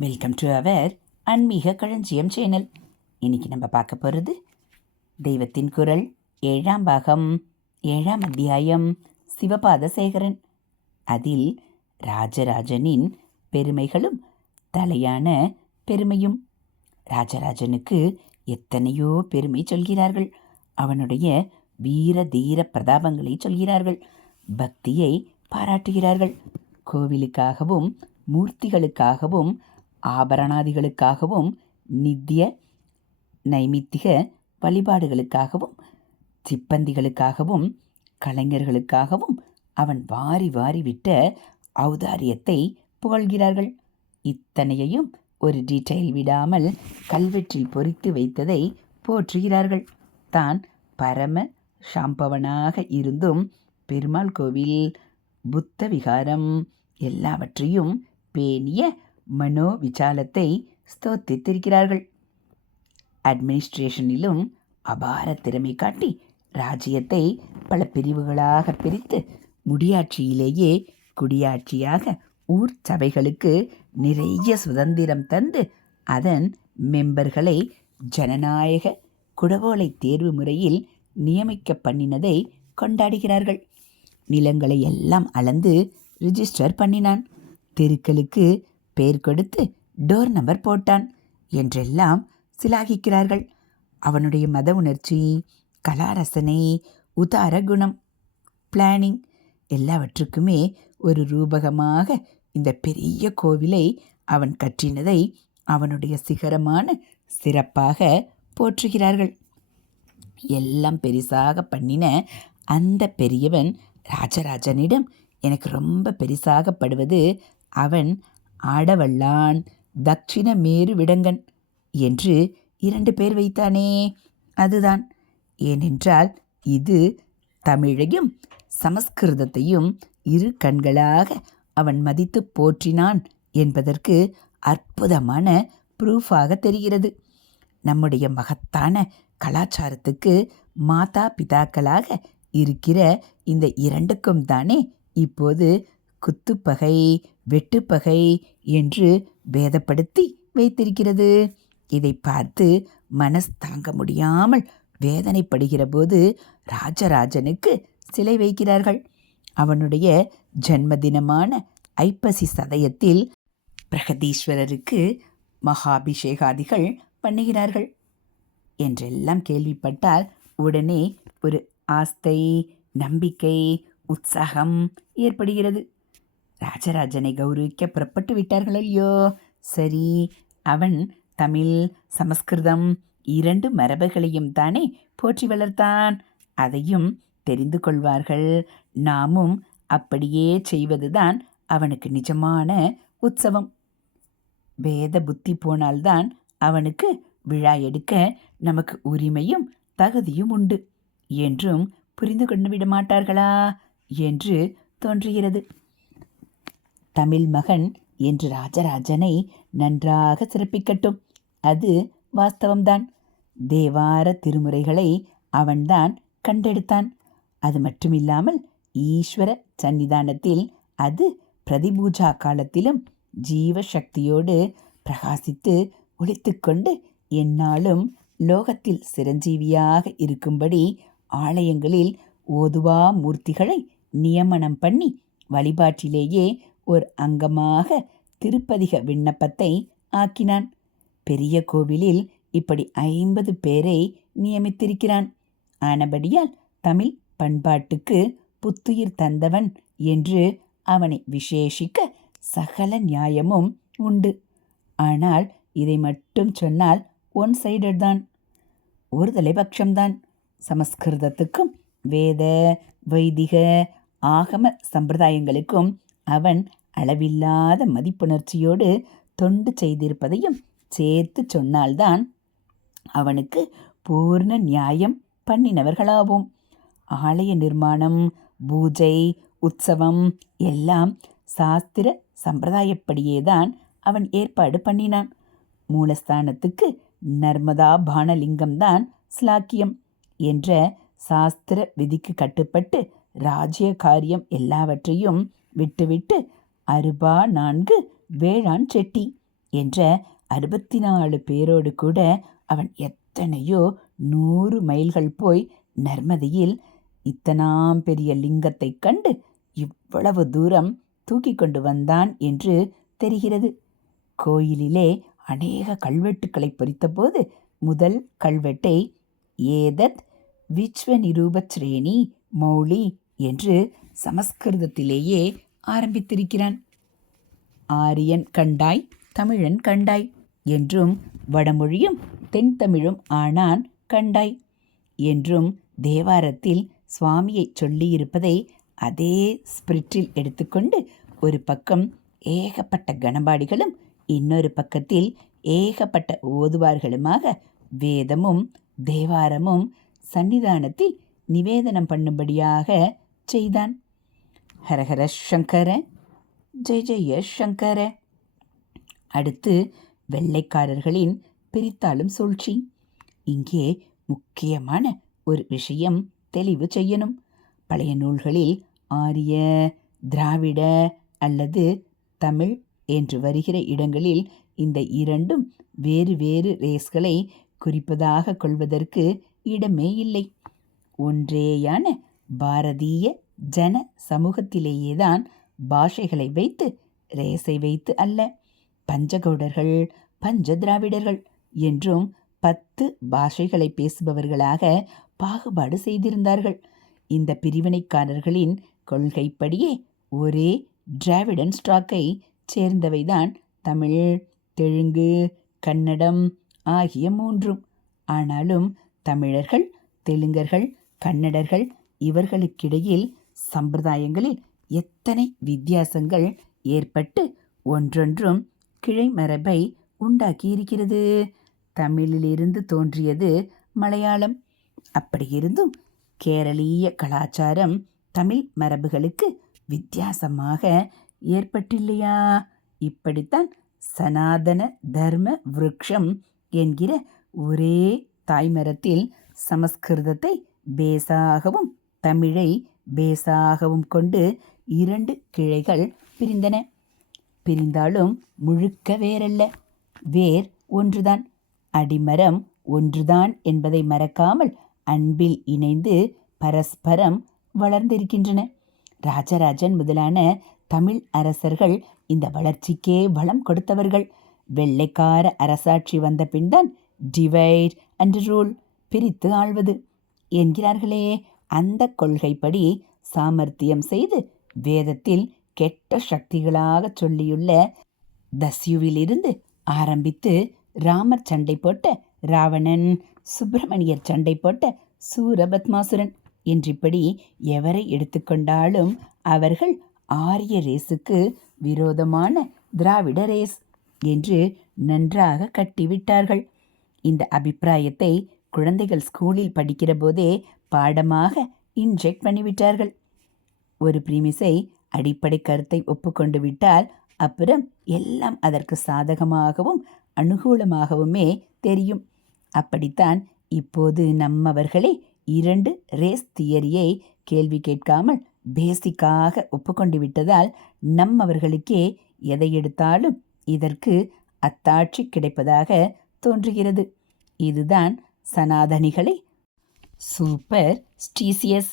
Welcome to our ஆன்மீக களஞ்சியம் channel. இன்னைக்கு நம்ம பார்க்க போகிறது தெய்வத்தின் குரல் 7ஆம் பாகம் 7ஆம் அத்தியாயம் சிவபாத சேகரன். அதில் ராஜராஜனின் பெருமைகளும் தலையான பெருமையும். ராஜராஜனுக்கு எத்தனையோ பெருமை சொல்கிறார்கள். அவனுடைய வீர தீர பிரதாபங்களை சொல்கிறார்கள். பக்தியை பாராட்டுகிறார்கள். கோவிலுக்காகவும் மூர்த்திகளுக்காகவும் ஆபரணாதிகளுக்காகவும் நித்திய நைமித்திக வழிபாடுகளுக்காகவும் சிப்பந்திகளுக்காகவும் கலைஞர்களுக்காகவும் அவன் வாரி வாரி விட்ட ஔதாரியத்தை புகழ்கிறார்கள். இத்தனையையும் ஒரு டீட்டெயில் விடாமல் கல்வெற்றில் பொறித்து வைத்ததை போற்றுகிறார்கள். தான் பரம சாம்பவனாக இருந்தும் பெருமாள் கோவில், புத்த விகாரம் எல்லாவற்றையும் பேணிய மனோ விசாலத்தை ஸ்தோத்தித்திருக்கிறார்கள். அட்மினிஸ்ட்ரேஷனிலும் அபார திறமை காட்டி ராஜ்யத்தை பல பிரிவுகளாக பிரித்து முடியாட்சியிலேயே குடியாட்சியாக ஊர் சபைகளுக்கு நிறைய சுதந்திரம் தந்து அதன் மெம்பர்களை ஜனநாயக குடவோலை தேர்வு முறையில் நியமிக்க பண்ணினதை கொண்டாடுகிறார்கள். நிலங்களை எல்லாம் அளந்து ரிஜிஸ்டர் பண்ணினான். தெருக்களுக்கு பேர் கொடுத்து டோர் நம்பர் போட்டான் என்றெல்லாம் சிலாகிக்கிறார்கள். அவனுடைய மத உணர்ச்சி, கலாரசனை, உதார குணம், பிளானிங் எல்லாவற்றுக்குமே ஒரு ரூபகமாக இந்த பெரிய கோவிலை அவன் கற்றினதை அவனுடைய சிகரமான சிறப்பாக போற்றுகிறார்கள். எல்லாம் பெரிசாக பண்ணின அந்த பெரியவன் ராஜராஜனிடம் எனக்கு ரொம்ப பெரிசாகப்படுவது அவன் ஆடவல்லான் தட்சிண மேரு விடங்கன் என்று 2 பேர் வைத்தானே, அதுதான். ஏனென்றால் இது தமிழையும் சமஸ்கிருதத்தையும் 2 கண்களாக அவன் மதித்து போற்றினான் என்பதற்கு அற்புதமான ப்ரூஃபாக தெரிகிறது. நம்முடைய மகத்தான கலாச்சாரத்துக்கு மாதா பிதாக்களாக இருக்கிற இந்த 2க்கும் தானே இப்போது குத்துப்பகை வெட்டுப்பகை என்று பேதப்படுத்தி வைத்திருக்கிறது. இதை பார்த்து மனசு தாங்க முடியாமல் வேதனைப்படுகிற போது ராஜராஜனுக்கு சிலை வைக்கிறார்கள். அவனுடைய ஜன்மதினமான ஐப்பசி சதயத்தில் பிரகதீஸ்வரருக்கு மகாபிஷேகாதிகள் பண்ணுகிறார்கள் என்றெல்லாம் கேள்விப்பட்டால் உடனே ஒரு ஆஸ்தை, நம்பிக்கை, உற்சாகம் ஏற்படுகிறது. ராஜராஜனை கௌரவிக்க புறப்பட்டு விட்டார்கள் இல்லையோ. சரி, அவன் தமிழ் சமஸ்கிருதம் 2 மரபுகளையும் தானே போற்றி வளர்த்தான். அதையும் தெரிந்து கொள்வார்கள். நாமும் அப்படியே செய்வதுதான் அவனுக்கு நிஜமான உற்சவம். வேத புத்தி போனால்தான் அவனுக்கு விழா எடுக்க நமக்கு உரிமையும் தகுதியும் உண்டு என்றும் புரிந்து கொண்டு விட மாட்டார்களா என்று தோன்றுகிறது. தமிழ் மகன் என்று ராஜராஜனை நன்றாக சிறப்பிக்கட்டும். அது வாஸ்தவம்தான். தேவார திருமுறைகளை அவன்தான் கண்டெடுத்தான். அது மட்டுமில்லாமல் ஈஸ்வர சன்னிதானத்தில் அது பிரதிபூஜா காலத்திலும் ஜீவசக்தியோடு பிரகாசித்து ஒளித்து கொண்டு எந்நாளும் லோகத்தில் சிரஞ்சீவியாக இருக்கும்படி ஆலயங்களில் ஓதுவா மூர்த்திகளை நியமனம் பண்ணி வழிபாட்டிலேயே ஒரு அங்கமாக திருப்பதிக விண்ணப்பத்தை ஆக்கினான். பெரிய கோவிலில் இப்படி 50 பேரை நியமித்திருக்கிறான். ஆனபடியால் தமிழ் பண்பாட்டுக்கு புத்துயிர் தந்தவன் என்று அவனை விசேஷிக்க சகல நியாயமும் உண்டு. ஆனால் இதை மட்டும் சொன்னால் ஒன் சைடட் தான், ஒரு தலைபட்சம்தான். சமஸ்கிருதத்துக்கும் வேத வைதிக ஆகம சம்பிரதாயங்களுக்கும் அவன் அளவில்லாத மதிப்புணர்ச்சியோடு தொண்டு செய்திருப்பதையும் சேர்த்து சொன்னால்தான் அவனுக்கு பூர்ண நியாயம் பண்ணினவர்களாவோம். ஆலய நிர்மாணம், பூஜை, உற்சவம் எல்லாம் சாஸ்திர சம்பிரதாயப்படியேதான் அவன் ஏற்பாடு பண்ணினான். மூலஸ்தானத்துக்கு நர்மதா பானலிங்கம்தான் ஸ்லாக்கியம் என்ற சாஸ்திர விதிக்கு கட்டுப்பட்டு ராஜ்ய காரியம் எல்லாவற்றையும் விட்டுவிட்டு அருபா 4 வேளாண் செட்டி என்ற 64 பேரோடு கூட அவன் எத்தனையோ 100 மைல்கள் போய் நர்மதையில் இத்தனாம் பெரிய லிங்கத்தை கண்டு இவ்வளவு தூரம் தூக்கி கொண்டு வந்தான் என்று தெரிகிறது. கோயிலிலே அநேக கல்வெட்டுக்களை பொறித்தபோது முதல் கல்வெட்டை ஏதத் விச்வநிரூபச்ரேணி மௌலி என்று சமஸ்கிருதத்திலேயே ஆரம்பித்திருக்கிறான். ஆரியன் கண்டாய் தமிழன் கண்டாய் என்றும் வடமொழியும் தென்தமிழும் ஆனான் கண்டாய் என்றும் தேவாரத்தில் சுவாமியை சொல்லியிருப்பதை அதே ஸ்பிரிட்டில் எடுத்துக்கொண்டு ஒரு பக்கம் ஏகப்பட்ட கணபாடிகளும் இன்னொரு பக்கத்தில் ஏகப்பட்ட ஓதுவார்களுமாக வேதமும் தேவாரமும் சன்னிதானத்தில் நிவேதனம் பண்ணும்படியாக செய்தான். ஹரஹர சங்கர, ஜெய ஜெய சங்கர. அடுத்து வெள்ளைக்காரர்களின் பிரித்தாளும் சூழ்ச்சி. இங்கே முக்கியமான ஒரு விஷயம் தெளிவு செய்யணும். பழைய நூல்களில் ஆரிய, திராவிட அல்லது தமிழ் என்று வருகிற இடங்களில் இந்த இரண்டும் வேறு வேறு ரேஸ்களை குறிப்பதாக கொள்வதற்கு இடமே இல்லை. ஒன்றேயான பாரதிய ஜன சமூகத்திலேயேதான் பாஷைகளை வைத்து ரேஸை வைத்து அல்ல. பஞ்சகௌடர்கள், பஞ்ச திராவிடர்கள் என்றும் 10 பாஷைகளை பேசுபவர்களாக பாகுபாடு செய்திருந்தார்கள். இந்த பிரிவினைக்காரர்களின் கொள்கைப்படியே ஒரே டிராவிடன் ஸ்டாக்கை சேர்ந்தவைதான் தமிழ், தெலுங்கு, கன்னடம் ஆகிய 3. ஆனாலும் தமிழர்கள், தெலுங்கர்கள், கன்னடர்கள் இவர்களுக்கிடையில் சம்பிரதாயங்களில் எத்தனை வித்தியாசங்கள் ஏற்பட்டு ஒன்றொன்றும் கிளை மரபை உண்டாக்கியிருக்கிறது. தமிழிலிருந்து தோன்றியது மலையாளம். அப்படியிருந்தும் கேரளீய கலாச்சாரம் தமிழ் மரபுகளுக்கு வித்தியாசமாக ஏற்பட்டில்லையா? இப்படித்தான் சனாதன தர்ம விருட்சம் என்கிற ஒரே தாய்மரத்தில் சமஸ்கிருதத்தை பேசாகவும் தமிழை பேசாகவும் கொண்டு 2 கிளைகள் பிரிந்தன. பிரிந்தாலும் முழுக்க வேறல்ல, வேர் ஒன்றுதான். அடிமரம் ஒன்றுதான் என்பதை மறக்காமல் அன்பில் இணைந்து பரஸ்பரம் வளர்ந்திருக்கின்றன. ராஜராஜன் முதலான தமிழ் அரசர்கள் இந்த வளர்ச்சிக்கே வளம் கொடுத்தவர்கள். வெள்ளைக்கார அரசாட்சி வந்த பின்தான் டிவைட் அண்ட் ரூல், பிரித்து ஆள்வது என்கிறார்களே, அந்த கொள்கைப்படி சாமர்த்தியம் செய்து வேதத்தில் கெட்ட சக்திகளாக சொல்லியுள்ள தஸ்யுவிலிருந்து ஆரம்பித்து ராமர் சண்டை போட்ட ராவணன், சுப்பிரமணியர் சண்டை போட்ட சூரபத்மாசுரன் என்றிப்படி எவரை எடுத்துக்கொண்டாலும் அவர்கள் ஆரிய ரேஸுக்கு விரோதமான திராவிட ரேஸ் என்று நன்றாக கட்டிவிட்டார்கள். இந்த அபிப்பிராயத்தை குழந்தைகள் ஸ்கூலில் படிக்கிற போதே பாடமாக இன்ஜெக்ட் பண்ணிவிட்டார்கள். ஒரு பிரீமிஸை அடிப்படை கருத்தை ஒப்புக்கொண்டு விட்டால் அப்புறம் எல்லாம் அதற்கு சாதகமாகவும் அனுகூலமாகவுமே தெரியும். அப்படித்தான் இப்போது நம்மவர்களே 2 ரேஸ் தியரியை கேள்வி கேட்காமல் பேசிக்காக ஒப்புக்கொண்டு விட்டதால் நம்மவர்களுக்கே எதை எடுத்தாலும் இதற்கு அத்தாட்சி கிடைப்பதாக தோன்றுகிறது. இதுதான் சனாதனிகளை சூப்பர் ஸ்டீசியஸ்,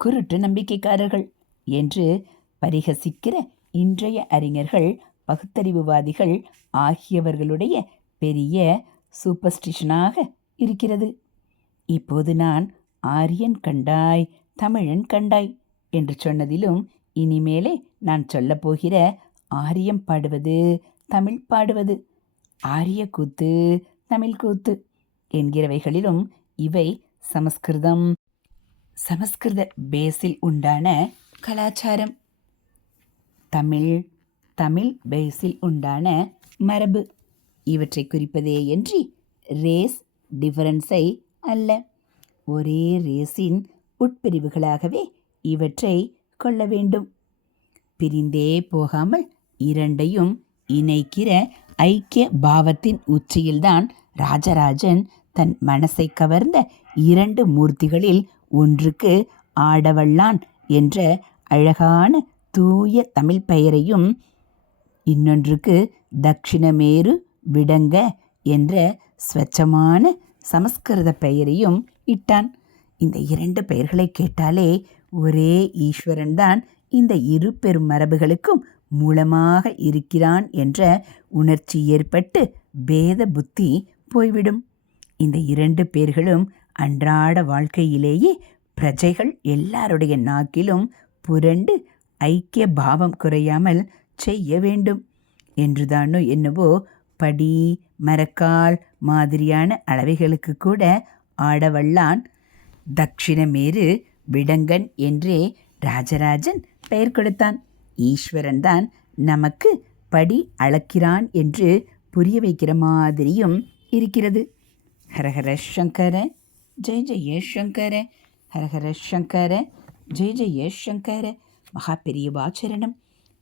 குருட்டு நம்பிக்கைக்காரர்கள் என்று பரிகசிக்கிற இன்றைய அறிஞர்கள், பகுத்தறிவுவாதிகள் ஆகியவர்களுடைய பெரிய சூப்பர்ஸ்டிஷனாக இருக்கிறது. இப்போது நான் ஆரியன் கண்டாய் தமிழன் கண்டாய் என்று சொன்னதிலும் இனிமேலே நான் சொல்லப்போகிற ஆரியம் பாடுவது தமிழ் பாடுவது, ஆரிய கூத்து தமிழ் கூத்து என்கிறவைகளிலும் இவை சமஸ்கிருத பேஸில் உண்டான கலாச்சாரம், தமிழ் பேஸில் உண்டான மரபு இவற்றை குறிப்பதேயன்றி ரேஸ் டிஃபரன்ஸை அல்ல. ஒரே ரேஸின் உட்பிரிவுகளாகவே இவற்றை கொள்ள வேண்டும். பிரிந்தே போகாமல் இரண்டையும் இணைக்கிற ஐக்கிய பாவத்தின் உச்சியில்தான் ராஜராஜன் தன் மனசை கவர்ந்த 2 மூர்த்திகளில் ஒன்றுக்கு ஆடவல்லான் என்ற அழகான தூய தமிழ் பெயரையும் இன்னொன்றுக்கு தக்ஷிணமேரு விடங்க என்ற ஸ்வச்சமான சமஸ்கிருத பெயரையும் இட்டான். இந்த 2 பெயர்களை கேட்டாலே ஒரே ஈஸ்வரன் தான் இந்த இரு பெரும் மரபுகளுக்கும் மூலமாக இருக்கிறான் என்ற உணர்ச்சி ஏற்பட்டு பேத புத்தி போய்விடும். இந்த 2 பேர்களும் அன்றாட வாழ்க்கையிலேயே பிரஜைகள் எல்லாருடைய நாக்கிலும் புரண்டு ஐக்கிய பாவம் குறையாமல் செய்ய வேண்டும் என்றுதானோ என்னவோ படி மரக்கால் மாதிரியான அளவைகளுக்கு கூட ஆடவல்லான் தக்ஷிணமேரு விடங்கன் என்றே ராஜராஜன் பெயர் கொடுத்தான். ஈஸ்வரன் தான் நமக்கு படி அளக்கிறான் என்று புரிய வைக்கிற மாதிரியும் இருக்கிறது. ஹரஹர சங்கர ஜெய ஜெய சங்கர, ஹரஹர சங்கர ஜெய ஜெய சங்கர. மகா பெரியவாச்சரணம்.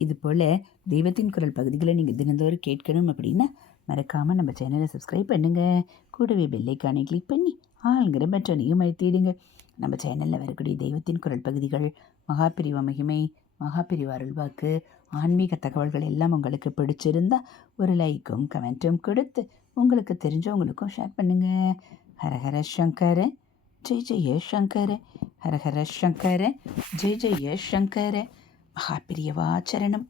இதுபோல் தெய்வத்தின் குரல் பகுதிகளை நீங்கள் தினந்தோறும் கேட்கணும் அப்படின்னா மறக்காமல் நம்ம சேனலை சப்ஸ்கிரைப் பண்ணுங்கள். கூடவே பெல்லைக்கானை கிளிக் பண்ணி ஆளுங்கிற பட்டனையும் அழுத்திடுங்க. நம்ம சேனலில் வரக்கூடிய தெய்வத்தின் குரல் பகுதிகள், மகாபிரிவா மகிமை, மகாபிரிவா அருள்வாக்கு, ஆன்மீக தகவல்கள் எல்லாம் உங்களுக்கு பிடிச்சிருந்தா ஒரு லைக்கும் கமெண்ட்டும் கொடுத்து உங்களுக்கு தெரிஞ்சவங்களுக்கும் ஷேர் பண்ணுங்கள். ஹரஹர சங்கர ஜெய ஜெய சங்கர, ஹரஹர சங்கர ஜெய ஜெய சங்கர. மகாபிரியவாச்சரணம்.